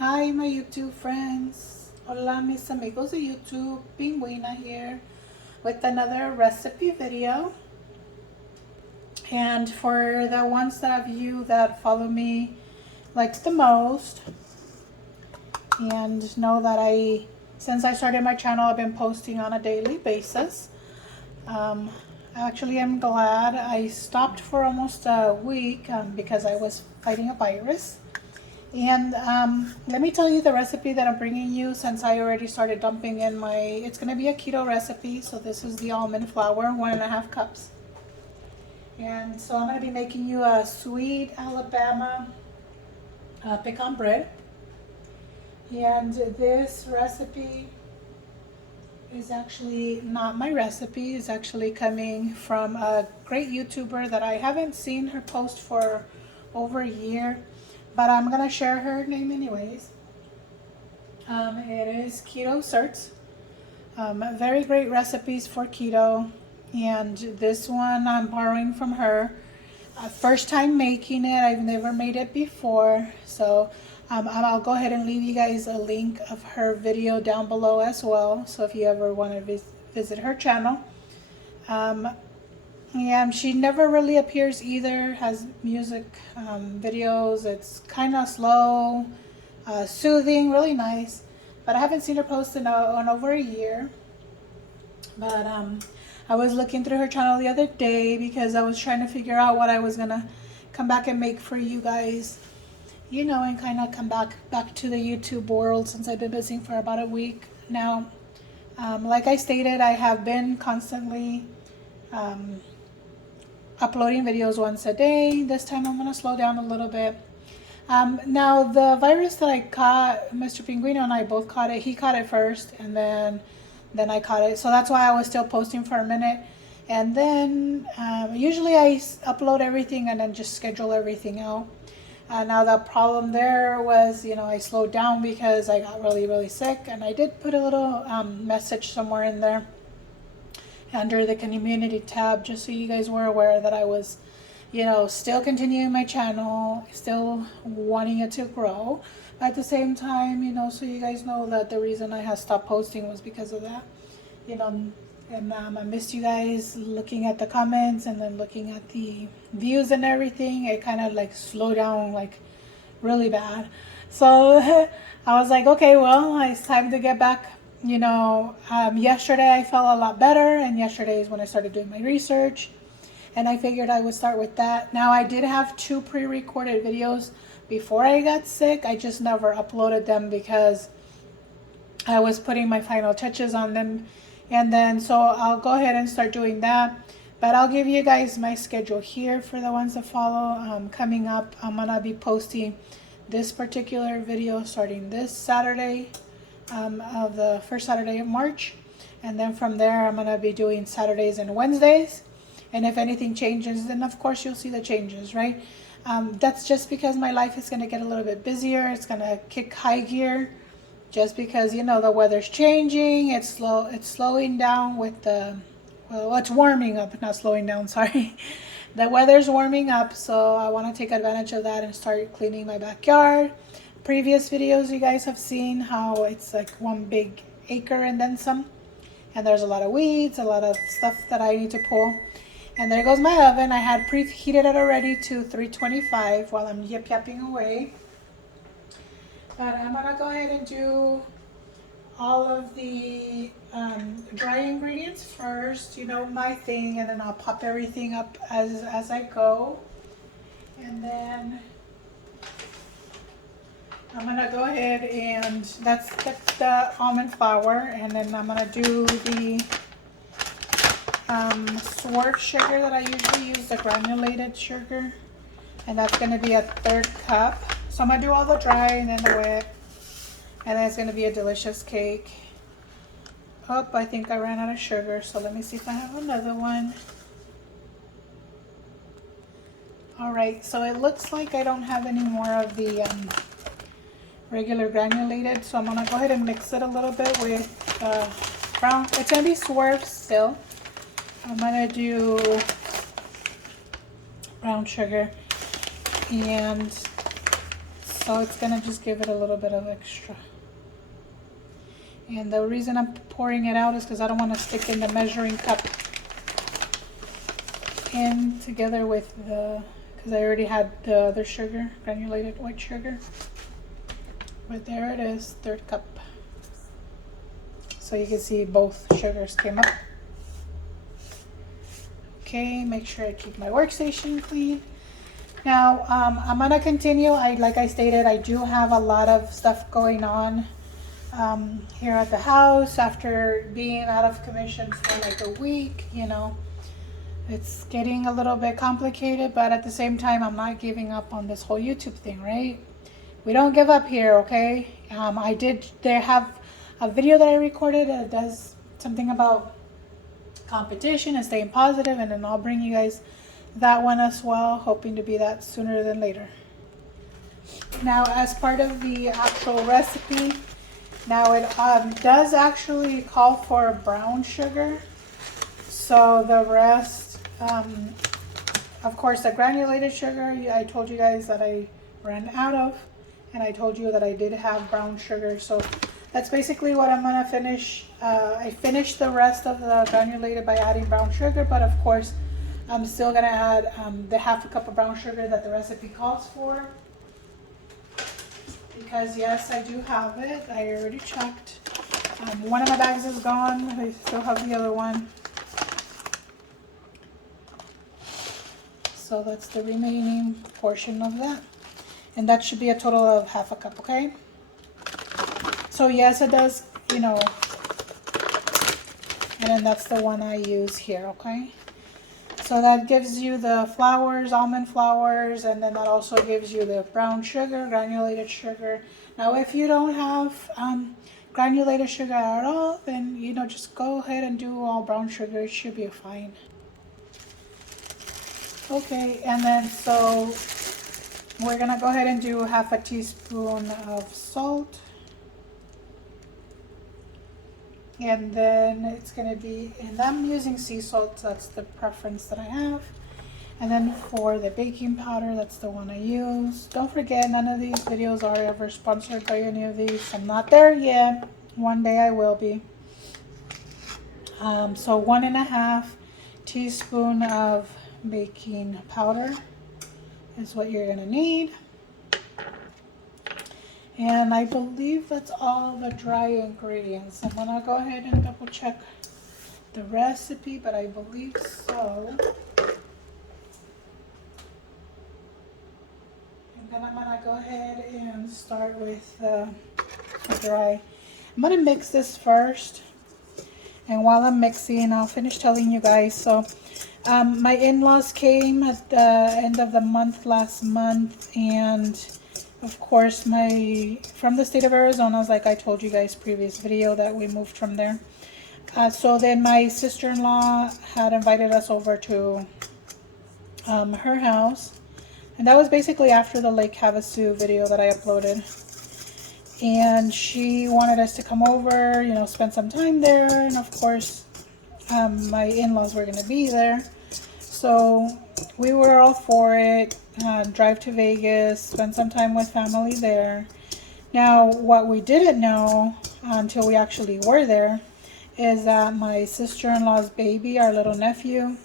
Hi, my YouTube friends. Hola, mis amigos de YouTube. Pinguina here with another recipe video. And for the ones of you that follow me like the most and know that since I started my channel, I've been posting on a daily basis. Um, Actually, I'm glad I stopped for almost a week because I was fighting a virus. And let me tell you the recipe that I'm bringing you since I already started dumping in it's going to be a keto recipe. So this is the almond flour, 1.5 cups. And so I'm going to be making you a sweet Alabama pecan bread. And this recipe is actually not my recipe. It's actually coming from a great YouTuber that I haven't seen her post for over a year. But I'm going to share her name anyways. It is Keto Certs. Very great recipes for keto. And this one I'm borrowing from her. First time making it. I've never made it before. So I'll go ahead and leave you guys a link of her video down below as well. So if you ever want to visit her channel. Yeah, she never really appears either. Has music videos. It's kind of slow, soothing, really nice. But I haven't seen her post in over a year. But I was looking through her channel the other day because I was trying to figure out what I was gonna come back and make for you guys, and kind of come back to the YouTube world since I've been missing for about a week now. Like I stated, I have been constantly uploading videos once a day. This time I'm gonna slow down a little bit. Now the virus that I caught, Mr. Pinguino and I both caught it. He caught it first, and then I caught it. So that's why I was still posting for a minute. And then usually I upload everything and then just schedule everything out. Now the problem there was, I slowed down because I got really, really sick. And I did put a little message somewhere in there under the community tab, just so you guys were aware that I was, still continuing my channel, still wanting it to grow. At the same time, so you guys know that the reason I had stopped posting was because of that, and I missed you guys looking at the comments and then looking at the views and everything. It kind of like slowed down like really bad. So I was like, okay, well, it's time to get back. Yesterday I felt a lot better, and yesterday is when I started doing my research, and I figured I would start with that. Now I did have 2 pre-recorded videos before I got sick. I just never uploaded them because I was putting my final touches on them. And then so I'll go ahead and start doing that. But I'll give you guys my schedule here for the ones that follow. Coming up, I'm gonna be posting this particular video starting this Saturday, of the first Saturday of March. And then from there, I'm gonna be doing Saturdays and Wednesdays. And if anything changes, then of course you'll see the changes, right? That's just because my life is gonna get a little bit busier. It's gonna kick high gear just because, the weather's changing. It's slowing down with it's warming up, not slowing down, sorry. The weather's warming up, so I want to take advantage of that and start cleaning my backyard. Previous videos you guys have seen how it's like one big acre and then some, and there's a lot of weeds, a lot of stuff that I need to pull. And there goes my oven. I had preheated it already to 325 while I'm yip-yapping away. But I'm gonna go ahead and do all of the dry ingredients first, my thing, and then I'll pop everything up as I go. And then I'm gonna go ahead and that's the almond flour, and then I'm gonna do the swerve sugar that I usually use, the granulated sugar, and that's gonna be a 1/3 cup. So I'm gonna do all the dry and then the wet, and then it's gonna be a delicious cake. Oh, I think I ran out of sugar, so let me see if I have another one. All right, so it looks like I don't have any more of the regular granulated, so I'm gonna go ahead and mix it a little bit with brown. It's gonna be swerved still. I'm gonna do brown sugar and So it's gonna just give it a little bit of extra. And the reason I'm pouring it out is because I don't want to stick in the measuring cup in together with the, because I already had the other sugar, granulated white sugar. But there it is, 1/3 cup. So you can see both sugars came up. Okay, make sure I keep my workstation clean. Now, I'm gonna continue. Like I stated, I do have a lot of stuff going on here at the house after being out of commission for like a week. You know, it's getting a little bit complicated, but at the same time, I'm not giving up on this whole YouTube thing, right? We don't give up here, okay? They have a video that I recorded that does something about competition and staying positive, and then I'll bring you guys that one as well, hoping to be that sooner than later. Now, as part of the actual recipe, now it does actually call for brown sugar. So the rest, of course, the granulated sugar, I told you guys that I ran out of, and I told you that I did have brown sugar. So that's basically what I'm gonna finish. I finished the rest of the granulated by adding brown sugar, but of course, I'm still gonna add the 1/2 cup of brown sugar that the recipe calls for. Because yes, I do have it. I already checked. One of my bags is gone. I still have the other one. So that's the remaining portion of that. And that should be a total of 1/2 cup, okay? So yes, it does, you know, and then that's the one I use here, okay? So that gives you the flours, almond flours, and then that also gives you the brown sugar, granulated sugar. Now, if you don't have granulated sugar at all, then, you know, just go ahead and do all brown sugar. It should be fine. Okay, and then so we're gonna go ahead and do 1/2 teaspoon of salt. And then it's gonna be, and I'm using sea salt, so that's the preference that I have. And then for the baking powder, that's the one I use. Don't forget, none of these videos are ever sponsored by any of these. I'm not there yet. One day I will be. So 1.5 teaspoon of baking powder is what you're gonna need. And I believe that's all the dry ingredients. I'm gonna go ahead and double check the recipe, but I believe so. And then I'm gonna go ahead and start with the dry. I'm gonna mix this first. And while I'm mixing, I'll finish telling you guys. So my in-laws came at the end of the month last month, and of course, from the state of Arizona, like I told you guys previous video that we moved from there. So then my sister-in-law had invited us over to her house. And that was basically after the Lake Havasu video that I uploaded. And she wanted us to come over, you know, spend some time there. And of course, my in-laws were going to be there. So we were all for it. Drive to Vegas, spend some time with family there. Now, what we didn't know until we actually were there is that my sister-in-law's baby, our little nephew,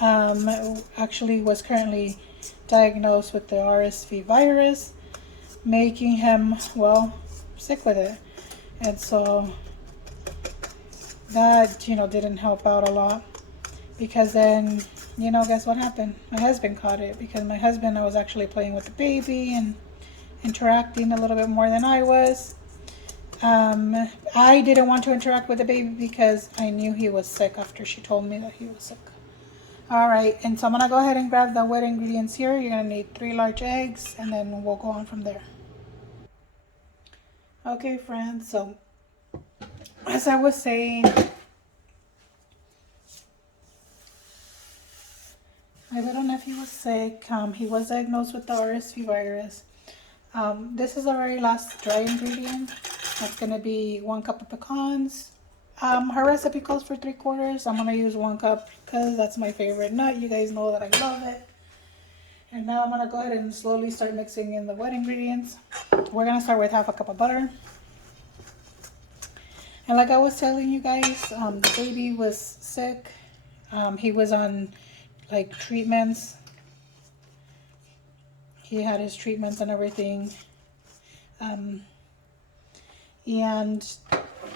actually was currently diagnosed with the RSV virus, making him, well, sick with it. And so that, you know, didn't help out a lot. Because then, you know, guess what happened? My husband caught it, because my husband, I was actually playing with the baby and interacting a little bit more than I was. I didn't want to interact with the baby because I knew he was sick after she told me that he was sick. All right, and so I'm gonna go ahead and grab the wet ingredients here. You're gonna need 3 large eggs, and then we'll go on from there. Okay, friends, so as I was saying, my little nephew was sick. He was diagnosed with the RSV virus. This is our very last dry ingredient. That's going to be 1 cup of pecans. Her recipe calls for 3/4. I'm going to use 1 cup because that's my favorite nut. You guys know that I love it. And now I'm gonna go ahead and slowly start mixing in the wet ingredients. We're gonna start with half a cup of butter. And like I was telling you guys, the baby was sick. He was on like treatments. He had his treatments and everything. And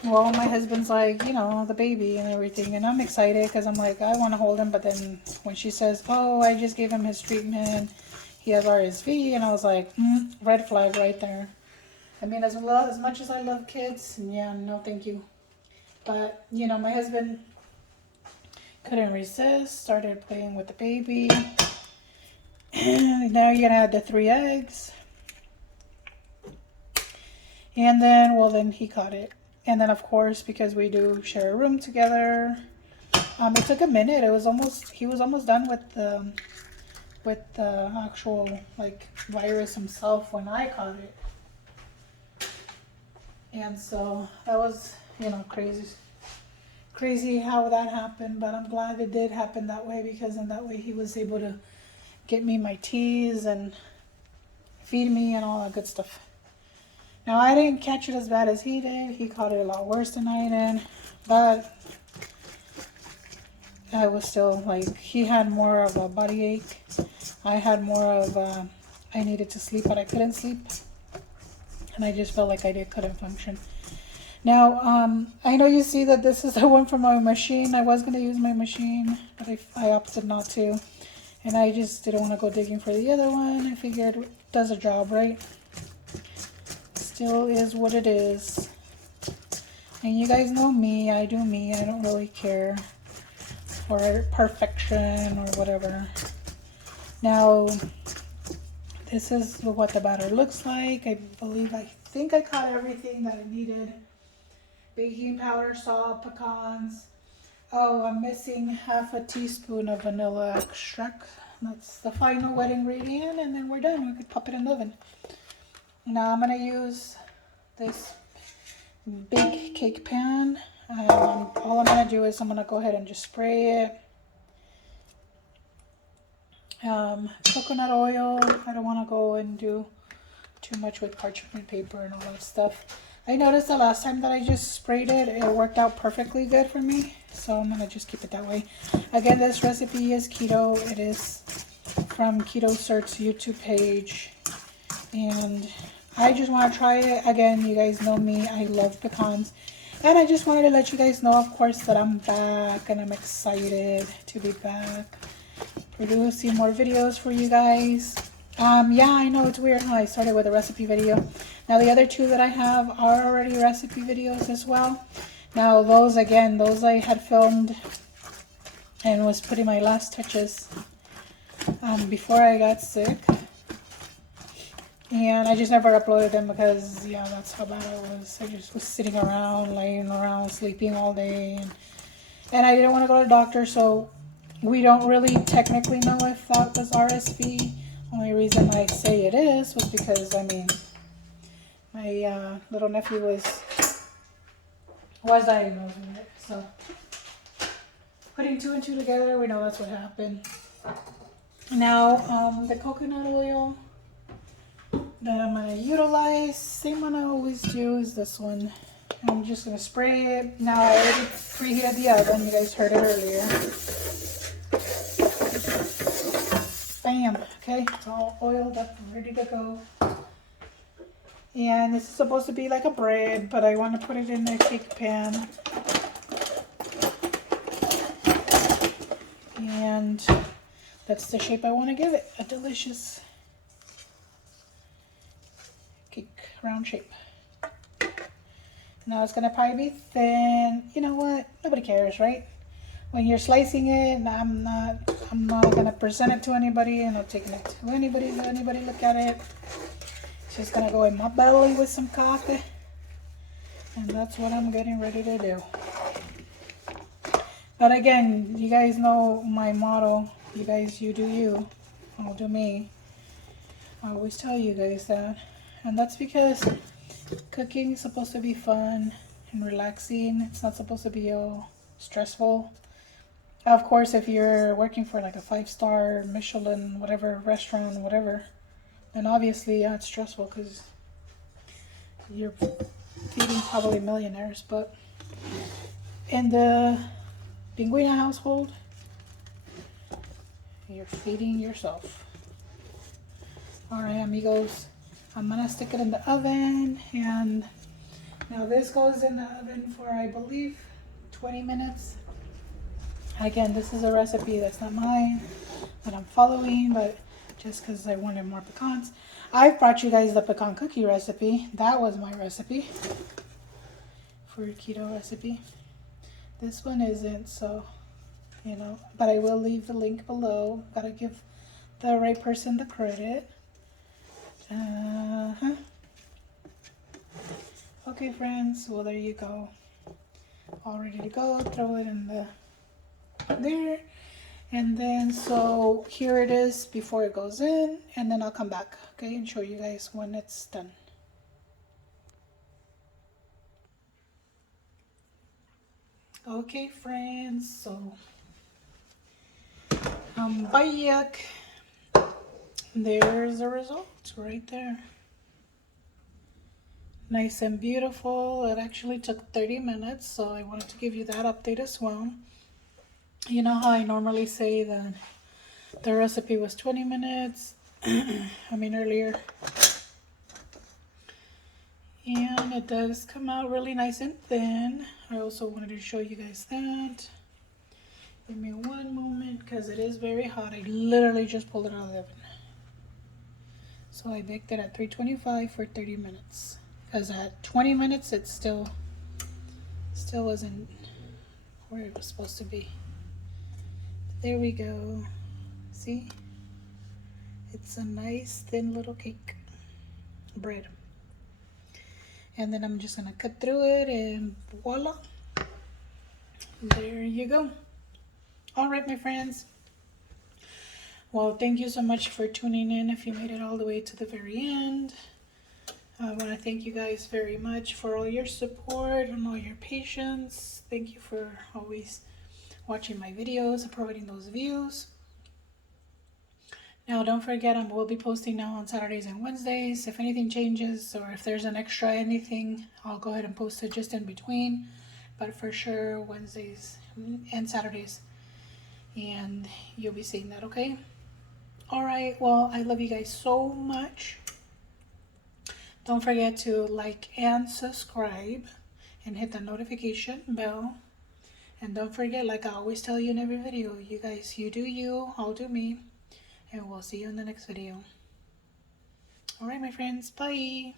well, my husband's like, you know, the baby and everything. And I'm excited because I'm like, I want to hold him. But then when she says, oh, I just gave him his treatment, he has RSV. And I was like, red flag right there. I mean, as much as I love kids, yeah, no, thank you. But, you know, my husband couldn't resist, started playing with the baby. Now you're going to add the 3 eggs. And then, well, then he caught it. And then, of course, because we do share a room together, it took a minute. He was almost done with the actual, like, virus himself when I caught it. And so that was, you know, crazy how that happened. But I'm glad it did happen that way, because in that way he was able to get me my teas and feed me and all that good stuff. Now, I didn't catch it as bad as he did. He caught it a lot worse than I did. But I was still like, he had more of a body ache. I had more of I needed to sleep, but I couldn't sleep. And I just felt like I couldn't function. Now, I know you see that this is the one from my machine. I was going to use my machine, but I opted not to. And I just didn't want to go digging for the other one. I figured it does a job, right? Still is what it is. And you guys know me. I do me. I don't really care for perfection or whatever. Now, this is what the batter looks like. I think I caught everything that I needed. Baking powder, salt, pecans. Oh, I'm missing half a teaspoon of vanilla extract. That's the final wet ingredient, and then we're done. We could pop it in the oven. Now I'm gonna use this big cake pan. All I'm gonna do is I'm gonna go ahead and just spray it. Coconut oil. I don't want to go and do too much with parchment paper and all that stuff. I noticed the last time that I just sprayed it, it worked out perfectly good for me. So I'm gonna just keep it that way. Again, this recipe is keto. It is from Keto Cert's YouTube page. And I just want to try it. Again, you guys know me. I love pecans. And I just wanted to let you guys know, of course, that I'm back. And I'm excited to be back. Producing more videos for you guys. Yeah, I know it's weird how I started with a recipe video. Now, the other 2 that I have are already recipe videos as well. Now, those I had filmed and was putting my last touches before I got sick. And I just never uploaded them because, yeah, that's how bad I was. I just was sitting around, laying around, sleeping all day. And I didn't want to go to the doctor, so we don't really technically know if that was RSV. Only reason I say it is was because, I mean, my little nephew was diagnosed with it. So, putting 2 and 2 together, we know that's what happened. Now, the coconut oil that I'm going to utilize, same one I always do, is this one. I'm just going to spray it. Now, I already preheated the oven. You guys heard it earlier. Bam. Okay, it's all oiled up and ready to go. And this is supposed to be like a bread, but I want to put it in a cake pan. And that's the shape I want to give it. A delicious cake, round shape. Now it's going to probably be thin. You know what? Nobody cares, right? When you're slicing it, I'm not going to present it to anybody. I'm not taking it to anybody. Let anybody look at it. It's just going to go in my belly with some coffee. And that's what I'm getting ready to do. But again, you guys know my motto. You guys, you do you. I'll do me. I always tell you guys that. And that's because cooking is supposed to be fun and relaxing. It's not supposed to be all stressful. Of course, if you're working for like a 5-star Michelin, whatever restaurant, whatever, then obviously, yeah, it's stressful because you're feeding probably millionaires. But in the Pinguina household, you're feeding yourself. All right, amigos, I'm gonna stick it in the oven, and now this goes in the oven for, I believe, 20 minutes. Again, this is a recipe that's not mine, that I'm following, but just because I wanted more pecans. I've brought you guys the pecan cookie recipe. That was my recipe for a keto recipe. This one isn't, so, you know, but I will leave the link below. Gotta give the right person the credit. Okay, friends, well, there you go. All ready to go. Throw it in the there. And then, so here it is before it goes in, and then I'll come back, okay, and show you guys when it's done. Okay, friends, so back. There's the result right there. Nice and beautiful. It actually took 30 minutes, so I wanted to give you that update as well. You know how I normally say that the recipe was 20 minutes? I mean, earlier. And it does come out really nice and thin. I also wanted to show you guys that. Give me one moment because it is very hot. I literally just pulled it out of the oven. So I baked it at 325 for 30 minutes. Because at 20 minutes it still wasn't where it was supposed to be. There we go. See? It's a nice thin little cake bread. And then I'm just gonna cut through it and voila. There you go. All right, my friends. Well, thank you so much for tuning in if you made it all the way to the very end. I want to thank you guys very much for all your support and all your patience. Thank you for always watching my videos and providing those views. Now, don't forget, I will be posting now on Saturdays and Wednesdays. If anything changes or if there's an extra anything, I'll go ahead and post it just in between. But for sure, Wednesdays and Saturdays. And you'll be seeing that, okay? All right, well, I love you guys so much. Don't forget to like and subscribe and hit the notification bell. And don't forget, like I always tell you in every video, you guys, you do you, I'll do me. And we'll see you in the next video. All right, my friends, bye.